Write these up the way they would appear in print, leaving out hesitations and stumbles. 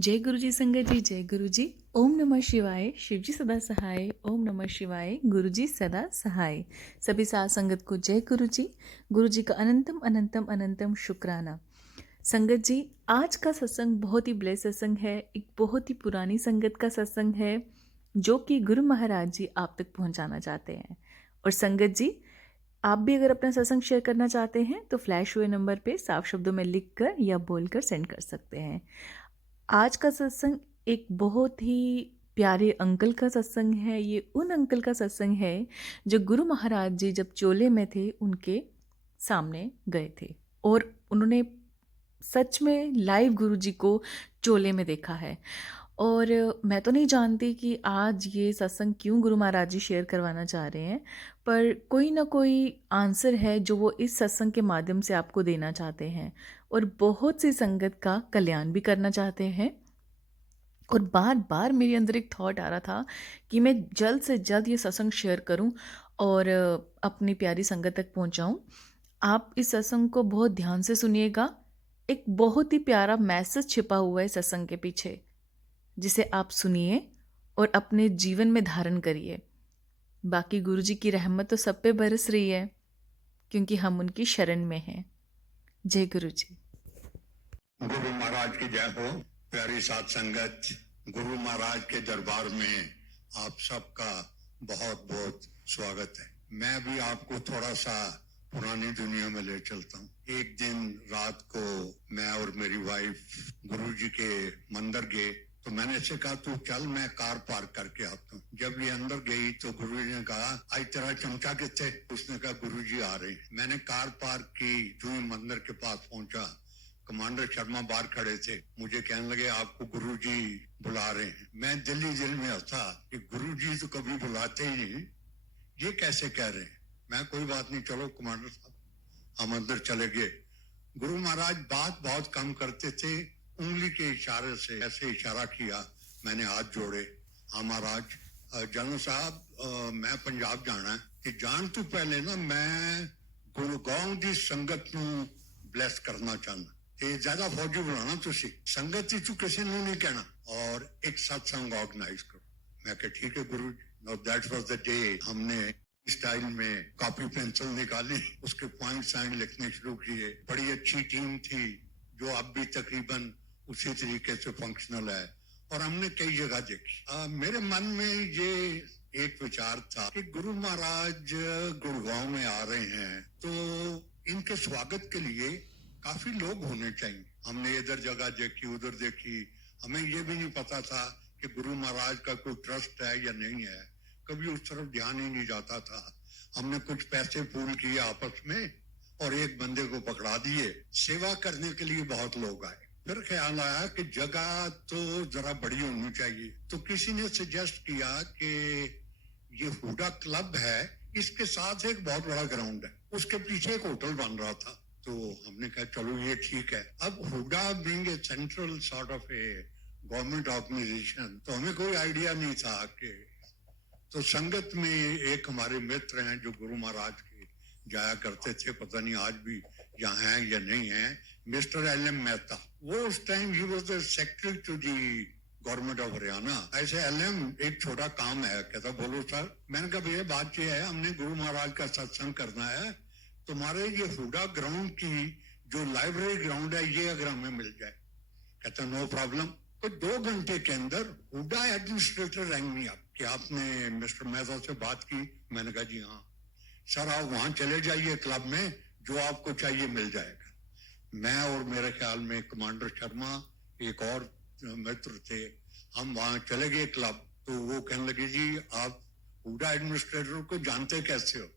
जय गुरु जी संगत जी, जय गुरु जी। ओम नमः शिवाय, शिव जी सदा सहाय। ओम नमः शिवाय, गुरु जी सदा सहाय। सभी साथ संगत को जय गुरु जी। गुरु जी का अनंतम अनंतम अनंतम शुक्राना। संगत जी, आज का सत्संग बहुत ही ब्लेस सत्संग है। एक बहुत ही पुरानी संगत का सत्संग है जो कि गुरु महाराज जी आप तक पहुंचाना चाहते हैं। और संगत जी, आप भी अगर अपना सत्संग शेयर करना चाहते हैं तो फ्लैश हुए नंबर पे साफ शब्दों में लिखकर या बोलकर सेंड कर सकते हैं। आज का सत्संग एक बहुत ही प्यारे अंकल का सत्संग है। ये उन अंकल का सत्संग है जो गुरु महाराज जी जब चोले में थे उनके सामने गए थे और उन्होंने सच में लाइव गुरु जी को चोले में देखा है। और मैं तो नहीं जानती कि आज ये सत्संग क्यों गुरु महाराज जी शेयर करवाना चाह रहे हैं, पर कोई ना कोई आंसर है जो वो इस सत्संग के माध्यम से आपको देना चाहते हैं और बहुत सी संगत का कल्याण भी करना चाहते हैं। और बार बार मेरे अंदर एक थॉट आ रहा था कि मैं जल्द से जल्द ये सत्संग शेयर करूं और अपनी प्यारी संगत तक पहुंचाऊं। आप इस सत्संग को बहुत ध्यान से सुनिएगा। एक बहुत ही प्यारा मैसेज छिपा हुआ है सत्संग के पीछे, जिसे आप सुनिए और अपने जीवन में धारण करिए। बाकी गुरु जी की रहमत तो सब पे बरस रही है क्योंकि हम उनकी शरण में हैं। जय गुरु जी। गुरु महाराज की जय हो। प्यारी साथ संगत, गुरु महाराज के दरबार में आप सबका बहुत बहुत स्वागत है। मैं भी आपको थोड़ा सा पुरानी दुनिया में ले चलता हूँ। एक दिन रात को मैं और मेरी वाइफ गुरु जी के मंदिर गए, तो मैंने इससे कहा तू चल, मैं कार पार्क करके आता हूँ। जब ये अंदर गई तो गुरु जी ने कहा आज तेरा चमचा किथे? उसने कहा गुरु जी आ रहे हैं। मैंने कार पार्क की, जो ही मंदिर के पास पहुंचा, कमांडर शर्मा बाहर खड़े थे। मुझे कहने लगे आपको गुरुजी बुला रहे हैं। मैं दिल ही दिल में हंसा कि गुरुजी तो कभी बुलाते ही नहीं, ये कैसे कह रहे हैं। मैं कोई बात नहीं, चलो कमांडर साहब। हम अंदर चले गए। गुरु महाराज बात बहुत कम करते थे, उंगली के इशारे से ऐसे इशारा किया, मैंने हाथ जोड़े। हाँ महाराज। जनरल साहब, मैं पंजाब जाना है कि जान तू पहले ना मैं गुरुगांव की संगत नू ब्लैस करना चाहना ਤੇ ज्यादा फौजी बुलाना तुसी संगत चू किसी ने नहीं कहना और एक सत्संग ऑर्गेनाइज करो। मैं कहा ठीक है Guru ji. No that was the day हमने स्टाइल में कॉपी पेंसिल निकाली, उसके पॉइंट साइन लिखने शुरू किए। बड़ी अच्छी टीम थी जो अब भी तकरीबन उसी तरीके से फंक्शनल है और हमने कई जगह देखी। मेरे मन में ये एक विचार था कि गुरु महाराज गुड़गांव में आ रहे हैं तो इनके स्वागत के लिए काफी लोग होने चाहिए। हमने इधर जगह देखी, उधर देखी। हमें ये भी नहीं पता था कि गुरु महाराज का कोई ट्रस्ट है या नहीं है, कभी उस तरफ ध्यान ही नहीं जाता था। हमने कुछ पैसे पूल किए आपस में और एक बंदे को पकड़ा दिए। सेवा करने के लिए बहुत लोग आए। फिर ख्याल आया कि जगह तो जरा बड़ी होनी चाहिए, तो किसी ने सजेस्ट किया कि ये हुडा क्लब है, इसके साथ एक बहुत बड़ा ग्राउंड है, उसके पीछे एक होटल बन रहा था। तो हमने कहा चलो ये ठीक है। अब HUDA being a central sort of a government organisation, तो हमें कोई आइडिया नहीं था कि। तो संगत में एक हमारे मित्र हैं जो गुरु महाराज के जाया करते थे, पता नहीं आज भी यहाँ हैं या नहीं है, मिस्टर एल.एम. मेहता। वो उस टाइम ही was the secretary to the government of Haryana. ऐसे एल.एम. एक छोटा काम है, कहता बोलो सर। मैंने कहा भैया बात ये है, हमने गुरु महाराज का सत्संग करना है, तुम्हारे ये हुडा ग्राउंड की जो लाइब्रेरी ग्राउंड है ये अगर हमें मिल जाए। कहता नो प्रॉब्लम। तो 2 घंटे के अंदर HUDA administrator rang me up कि आपने मिस्टर मेहता से बात की। मैंने कहा जी हाँ सर, आप वहां चले जाइए, क्लब में जो आपको चाहिए मिल जाएगा। मैं और मेरे ख्याल में कमांडर शर्मा, एक और मित्र थे, हम वहां चले गए क्लब। तो वो कहने लगे जी आप हुडा एडमिनिस्ट्रेटर को जानते कैसे हो?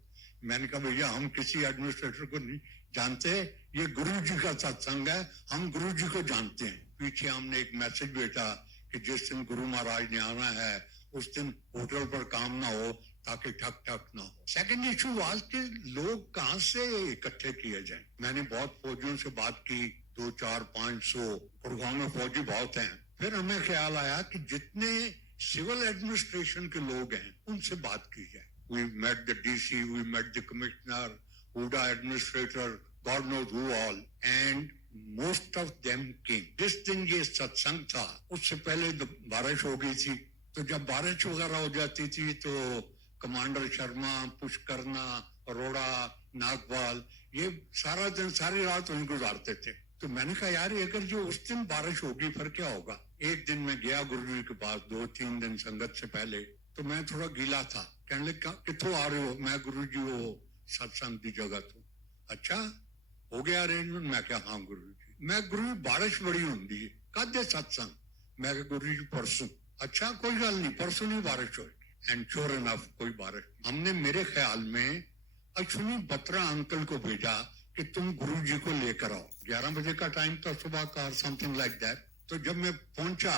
मैंने कहा भैया हम किसी एडमिनिस्ट्रेटर को नहीं जानते, ये गुरु जी का सत्संग है, हम गुरु जी को जानते हैं। पीछे हमने एक मैसेज भेजा कि जिस दिन गुरु महाराज ने आना है उस दिन होटल पर काम ना हो ताकि ठक ठक ना हो। सेकंड इशू वाज कि लोग कहाँ से इकट्ठे किए जाएं। मैंने बहुत फौजियों से बात की, 2, 4, 500 गुड़गांव में फौजी बहुत हैं। फिर हमें ख्याल आया कि जितने सिविल एडमिनिस्ट्रेशन के लोग हैं उनसे बात की जाए। We met the DC, we met the commissioner, Huda administrator, God knows who all. And most of them केम। जिस दिन ये सत्संग था उससे पहले बारिश हो गई थी, तो जब बारिश वगैरह हो जाती थी तो कमांडर शर्मा, पुष्करना, अरोड़ा, नागपाल ये सारा दिन सारी रात वहीं गुजारते थे। तो मैंने कहा यार अगर जो उस दिन बारिश होगी फिर क्या होगा। एक दिन मैं गया गुरु जी के पास 2-3 दिन संगत से पहले, तो मैं थोड़ा गीला था। कहने लगा कितों आ रहे हो? मैं गुरु जी वो सत्संग की जगह तो। अच्छा हो गया अरेंजमेंट? मैं क्या हाँ गुरु जी। मैं गुरु जी बारिश बड़ी होंगी है, कद सत्संग? मैं गुरु जी परसों। अच्छा कोई गल नहीं, परसों नहीं बारिश होगी। एंड श्योर इनफ कोई बारिश। हमने मेरे ख्याल में अश्विनी बत्रा अंकल को भेजा कि तुम गुरु जी को लेकर आओ। 11 बजे का टाइम था सुबह का, समथिंग लाइक दैट। तो जब मैं पहुंचा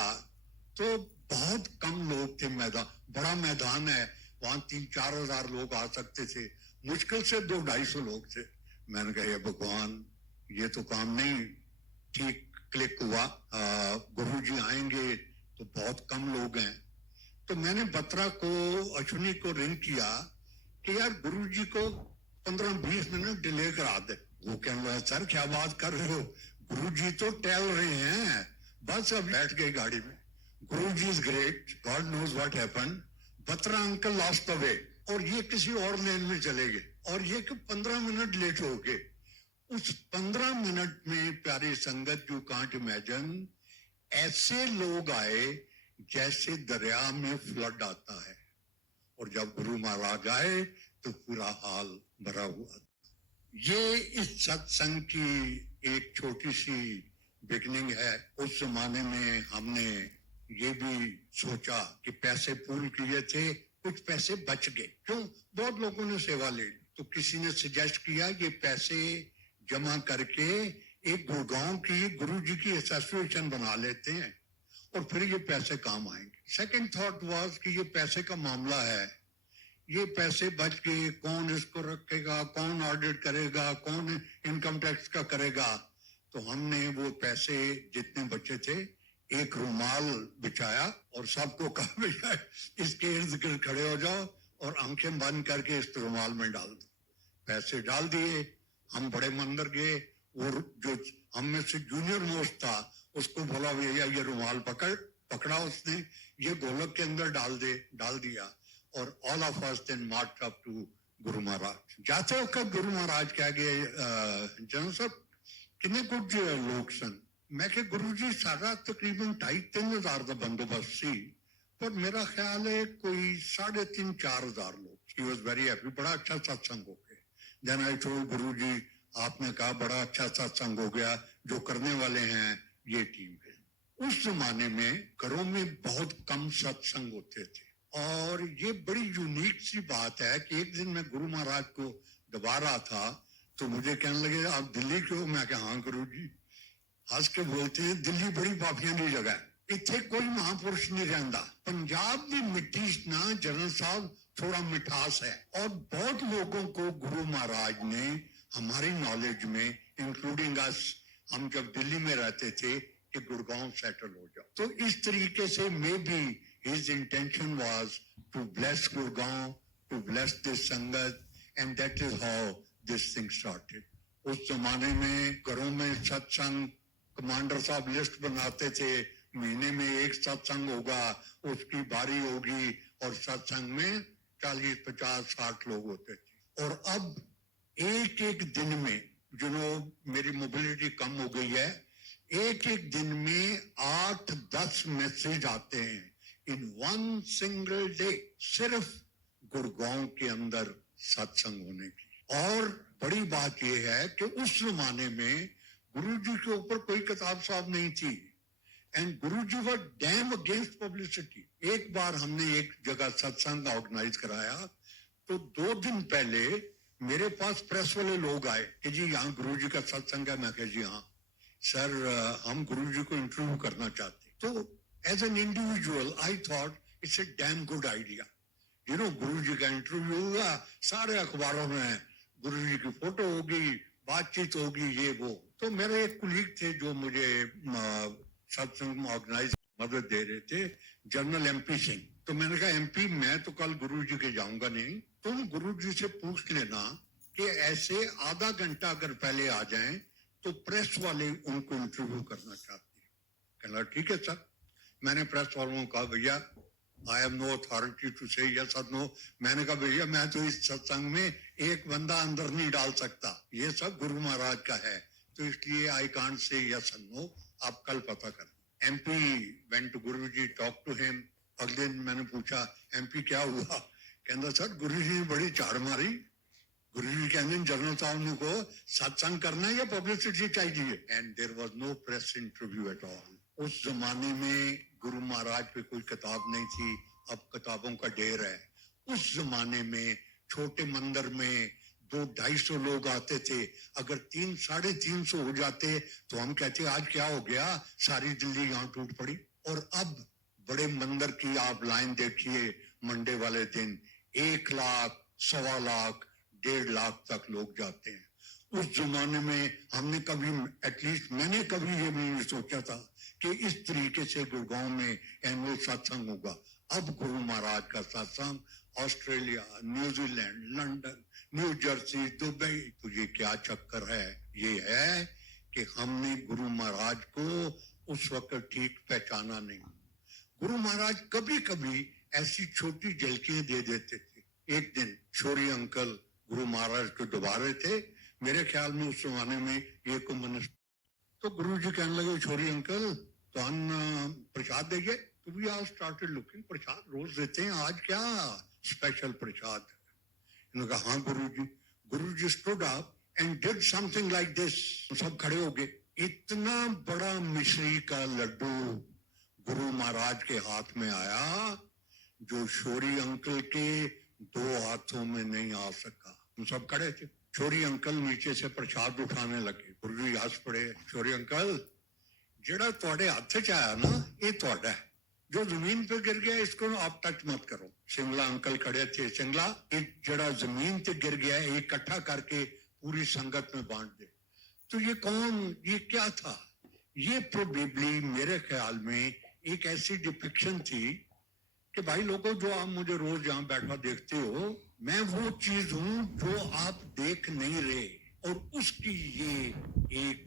तो बहुत कम लोग थे। मैदान बड़ा मैदान है, वहां 3-4 हजार लोग आ सकते थे, मुश्किल से 200-250 लोग थे। मैंने कहा ये भगवान ये तो काम नहीं ठीक क्लिक हुआ। गुरु जी आएंगे तो बहुत कम लोग हैं। तो मैंने बत्रा को, अश्विनी को रिंग किया कि यार गुरु जी को 15-20 मिनट डिले करा दे। वो कहने लगा सर क्या बात कर रहे हो, गुरु जी तो टहल रहे हैं। बस अब बैठ गए गाड़ी में। Guru ji is great, God knows what happened. Batra uncle lost the way और ये किसी और लेन में चले गए और ये कि 15 मिनट लेट हो गए। उस 15 मिनट में प्यारी संगत यू कांट इमेजिन, ऐसे लोग आए जैसे दरिया में फ्लड आता है। और जब गुरु महाराज आए तो पूरा हाल भरा हुआ। ये इस सत्संग की एक छोटी सी बिगनिंग है। उस जमाने में हमने ये भी सोचा कि पैसे पूल किए थे, कुछ पैसे बच गए। क्यों? बहुत लोगों ने सेवा ले ली। तो किसी ने सजेस्ट किया ये पैसे जमा करके एक गुड़गांव की गुरु जी की एसोसिएशन बना लेते हैं और फिर ये पैसे काम आएंगे। सेकंड थॉट वाज कि ये पैसे का मामला है, ये पैसे बच गए, कौन इसको रखेगा, कौन ऑडिट करेगा, कौन इनकम टैक्स का करेगा। तो हमने वो पैसे जितने बचे थे एक रुमाल बिछाया और सबको कहा भैया इसके इर्द गिर्द खड़े हो जाओ और आंखें बंद करके इस रुमाल में डाल दो। पैसे डाल दिए। हम बड़े मंदिर गए और जो हम में से जूनियर मोस्ट था उसको बोला भैया ये रुमाल पकड़ा उसने, ये गोलक के अंदर डाल दिया और all of us then march up to Guru Maharaj. जाते वक्त गुरु महाराज कह गए जनरल साहब कितने कुछ लोग सन। मैं कि गुरु जी सारा तकरीबन 2,500-3 हजार का बंदोबस्त सी, पर मेरा ख्याल है कोई 3,500-4 हजार लोग। ही वाज वेरी हैप्पी, बड़ा अच्छा सत्संग हो गया। देन आई टोल्ड गुरु जी आपने कहा बड़ा अच्छा सत्संग हो गया, जो करने वाले हैं ये टीम है। उस जमाने में घरों में बहुत कम सत्संग होते थे और ये बड़ी यूनिक सी बात है कि एक दिन मैं गुरु महाराज को दबा रहा था तो मुझे कहने लगे आप दिल्ली क्यों? मैं कहा हाँ गुरु जी। हंस के बोलते हैं दिल्ली बड़ी पापियां की जगह है, इतने कोई महापुरुष नहीं रहता। पंजाब की मिट्टी ना जनरल साहब थोड़ा मिठास है और बहुत लोगों को गुरु महाराज ने हमारी नॉलेज में इंक्लूडिंग अस, हम जब दिल्ली में रहते थे कि गुड़गांव सेटल हो जाओ। तो इस तरीके से may be his intention was to bless Gurgaon, to bless this संगत, and that is how this thing started. उस जमाने में घरों में सत्संग, कमांडर साहब लिस्ट बनाते थे, महीने में एक सत्संग होगा, उसकी बारी होगी और सत्संग में 40, 50, 60 लोग होते थे। और अब एक एक दिन में मेरी मोबिलिटी कम हो गई है, एक एक दिन में 8-10 मैसेज आते हैं इन वन सिंगल डे, सिर्फ गुड़गांव के अंदर सत्संग होने की। और बड़ी बात यह है कि उस जमाने में गुरु जी के ऊपर कोई किताब साहब नहीं थी and Guru ji were dam against publicity. एक बार हमने एक जगह सत्संग ऑर्गेनाइज कराया तो 2 दिन पहले मेरे पास प्रेस वाले लोग आए कि जी यहाँ गुरु जी का सत्संग है। मैं कहा जी हाँ सर, हम गुरु जी को इंटरव्यू करना चाहते। तो as an individual, I thought it's a damn good idea. गुरु जी का इंटरव्यू होगा, सारे अखबारों में गुरु जी की फोटो होगी, बातचीत होगी, ये वो। तो मेरे एक कुलीग थे जो मुझे सत्संग ऑर्गेनाइज मदद दे रहे थे, जनरल MP सिंह। तो मैंने कहा MP मैं तो कल गुरु जी के जाऊंगा नहीं, तुम गुरु जी से पूछ लेना कि ऐसे आधा घंटा अगर पहले आ जाएं तो प्रेस वाले उनको इंटरव्यू करना चाहते हैं। कहना ठीक है सर। मैंने प्रेस वालों को कहा भैया I have no authority to say yes और नो। मैंने कहा भैया मैं तो इस सत्संग में एक बंदा अंदर नहीं डाल सकता, ये सब गुरु महाराज का है, तो इसलिए आई कांट से यस और नो, आप कल पता कर। MP went to Guru ji, talk to him. अगले दिन मैंने पूछा एमपी क्या हुआ? कहता सर गुरु जी ने बड़ी झाड़ मारी। गुरु जी कहते जनरल साहब को सत्संग करना है या पब्लिसिटी चाहिए? And there was no press interview at all. उस जमाने में गुरु महाराज पे कोई किताब नहीं थी, अब किताबों का ढेर है। उस जमाने में छोटे मंदिर में 200-250 लोग आते थे। अगर 300-350 हो जाते तो हम कहते आज क्या हो गया, सारी दिल्ली यहाँ टूट पड़ी। और अब बड़े मंदिर की आप लाइन देखिए, मंडे वाले दिन 1 लाख, 1.25 लाख, 1.5 लाख तक लोग जाते हैं। उस जमाने में हमने कभी, एटलीस्ट मैंने कभी ये नहीं सोचा था कि इस तरीके से गुड़गांव में एनुअल सत्संग होगा। अब गुरु महाराज का सत्संग Australia, New Zealand, London, new Jersey, Dubai. तो ये क्या चक्कर है? ये है कि हमने गुरु महाराज को उस वक्त ठीक पहचाना नहीं। गुरु महाराज कभी कभी ऐसी छोटी झलकियां दे देते थे। एक दिन छोरी अंकल गुरु महाराज को डुबा रहे थे, मेरे ख्याल में उस जमाने में ये कम्युनिस्ट। तो गुरु जी कहने लगे छोरी अंकल तो प्रसाद देंगे? तो वी ऑल स्टार्टेड लुकिंग, प्रसाद रोज देते हैं, आज क्या स्पेशल प्रसाद? इन्होंने कहा हाँ Guru ji. Guru ji stood up and did something like this. सब खड़े हो गए। इतना बड़ा मिश्री का लड्डू गुरु महाराज के हाथ में आया जो छोरी अंकल के 2 हाथों में नहीं आ सका। हम सब खड़े थे। छोरी अंकल नीचे से प्रसाद उठाने लगे। गुरु जी हंस पड़े। छोरी अंकल जेड़ा तुहाडे हाथ च आया ना, ये तुहाडा है, जो जमीन पे गिर गया इसको आप टच मत करो। सिंगला अंकल खड़े थे। सिंगला एक जेड़ा जमीन पे गिर गया है इकट्ठा करके पूरी संगत में बांट दे। तो ये कौन, ये क्या था? ये प्रोबेबली मेरे ख्याल में एक ऐसी डिपिक्शन थी कि भाई लोगों जो आप मुझे रोज यहाँ बैठा देखते हो, मैं वो चीज हूं जो आप देख नहीं रहे, और उसकी ये एक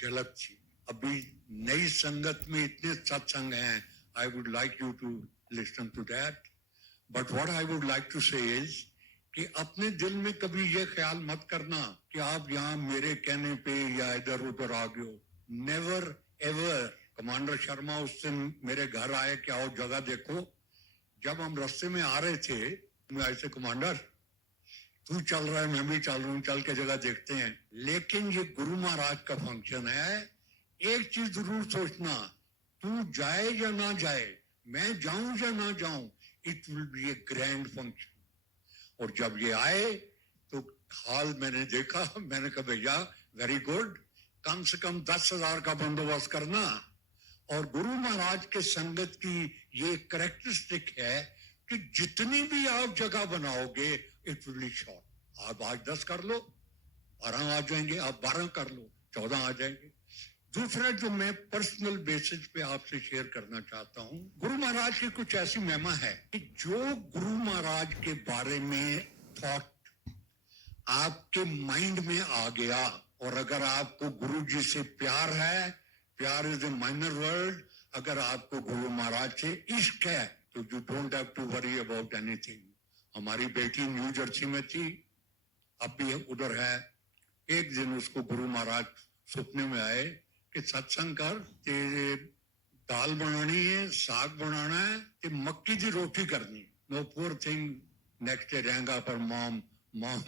झलक थी। अभी नई संगत में इतने सत्संग हैं, I would like you to listen to that, but what I would like to say is कि अपने दिल में कभी ये ख्याल मत करना कि आप यहाँ मेरे कहने पे या इधर उधर आ गए हो। Never ever. कमांडर शर्मा उस दिन मेरे घर आए कि आओ जगह देखो। जब हम रास्ते में आ रहे थे, मैं ऐसे कमांडर तू चल रहा है मैं भी चल रहा हूँ, चल के जगह देखते हैं। लेकिन ये गुरु महाराज का फंक्शन है, एक चीज जरूर सोचना, तू जाए या ना जाए, मैं जाऊं या ना जाऊं, it will be A grand function. और जब ये आए तो हाल मैंने देखा, मैंने कहा भैया वेरी गुड, कम से कम 10,000 का बंदोबस्त करना। और गुरु महाराज के संगत की ये करेक्टरिस्टिक है कि जितनी भी आप जगह बनाओगे इट विल बी शॉर्ट। आप आज 10 कर लो, 12 आ जाएंगे, आप 12 कर लो, 14 आ जाएंगे। दूसरा जो मैं पर्सनल बेसिस पे आपसे शेयर करना चाहता हूँ, गुरु महाराज की कुछ ऐसी महिमा है कि जो गुरु महाराज के बारे में थॉट आपके माइंड में आ गया, और अगर आपको गुरु जी से प्यार है, प्यार इज ए माइनर वर्ड, अगर आपको गुरु महाराज से इश्क है तो you don't have to worry about anything. हमारी बेटी न्यू जर्सी में थी, अब भी उधर है। एक दिन उसको गुरु महाराज सपने में आए कि सत्संग कर, ते दाल बनानी है, साग बनाना है, ते मक्की की रोटी करनी। No poor thing next day रहेगा पर मॉम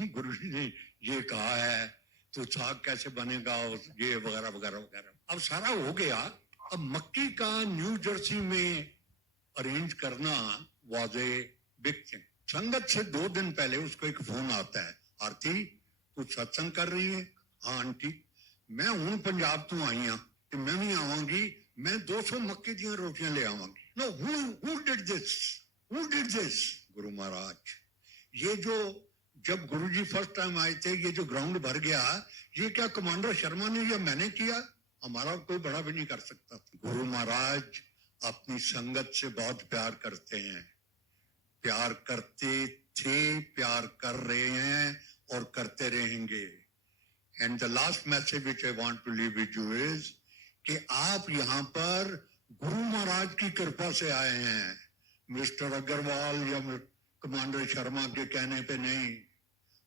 गुरु जी ने ये कहा है तो साग कैसे बनेगा, ये वगैरह वगैरह वगैरह। अब सारा हो गया। अब मक्की का न्यू जर्सी में अरेंज करना वाज ए बिग थिंग। संगत से 2 दिन पहले उसको एक फोन आता है, आरती तू सत्संग कर रही है? हाँ आंटी, मैं हूं पंजाब तो आई हाँ, तो मैं भी आवांगी, मैं 200 मक्की दी रोटियां ले आवांगी। No who did this? Guru Maharaj. ये जो जब गुरुजी फर्स्ट टाइम आए थे, ये जो ग्राउंड भर गया, ये क्या कमांडर शर्मा ने या मैंने किया? हमारा कोई बड़ा भी नहीं कर सकता। गुरु महाराज अपनी संगत से बहुत प्यार करते हैं, प्यार करते थे, प्यार कर रहे हैं और करते रहेंगे। And the last message which I want to leave with you is कि आप यहाँ पर गुरु महाराज की कृपा से आए हैं, मिस्टर अग्रवाल या कमांडर शर्मा के कहने पे नहीं।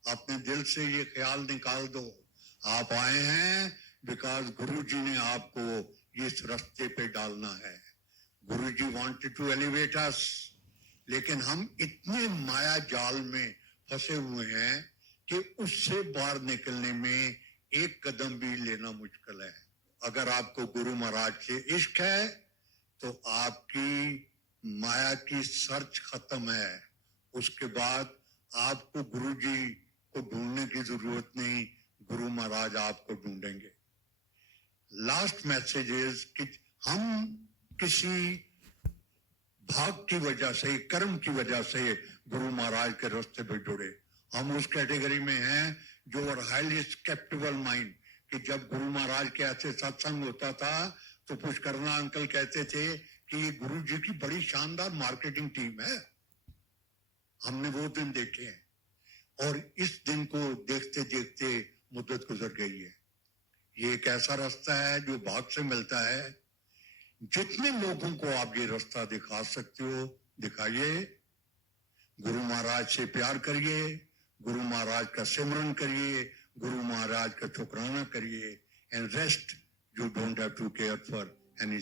अपने दिल से ये ख्याल निकाल दो, आप आए हैं बिकॉज गुरु जी ने आपको इस रास्ते पे डालना है। गुरु जी वांटेड टू एलिवेट अस, लेकिन हम इतने माया जाल में फंसे हुए हैं कि उससे बाहर निकलने में एक कदम भी लेना मुश्किल है। अगर आपको गुरु महाराज से इश्क है तो आपकी माया की सर्च खत्म है। उसके बाद आपको गुरु जी को ढूंढने की जरूरत नहीं, गुरु महाराज आपको ढूंढेंगे। लास्ट मैसेज इज कि हम किसी भाग की वजह से, कर्म की वजह से गुरु महाराज के रास्ते पे जुड़े। हम उस कैटेगरी में हैं जो आर हाईली स्केप्टिकल माइंड, कि जब गुरु महाराज के ऐसे सत्संग होता था तो पुष्करना अंकल कहते थे कि ये गुरु जी की बड़ी शानदार मार्केटिंग टीम है। हमने वो दिन देखे हैं और इस दिन को देखते देखते मुद्दत गुजर गई है। ये एक ऐसा रास्ता है जो भाग से मिलता है। जितने लोगों को आप ये रास्ता दिखा सकते हो दिखाइए। गुरु महाराज से प्यार करिए, गुरु महाराज का सिमरन करिए, गुरु महाराज का शुक्राना करिए, and rest you don't have to care for any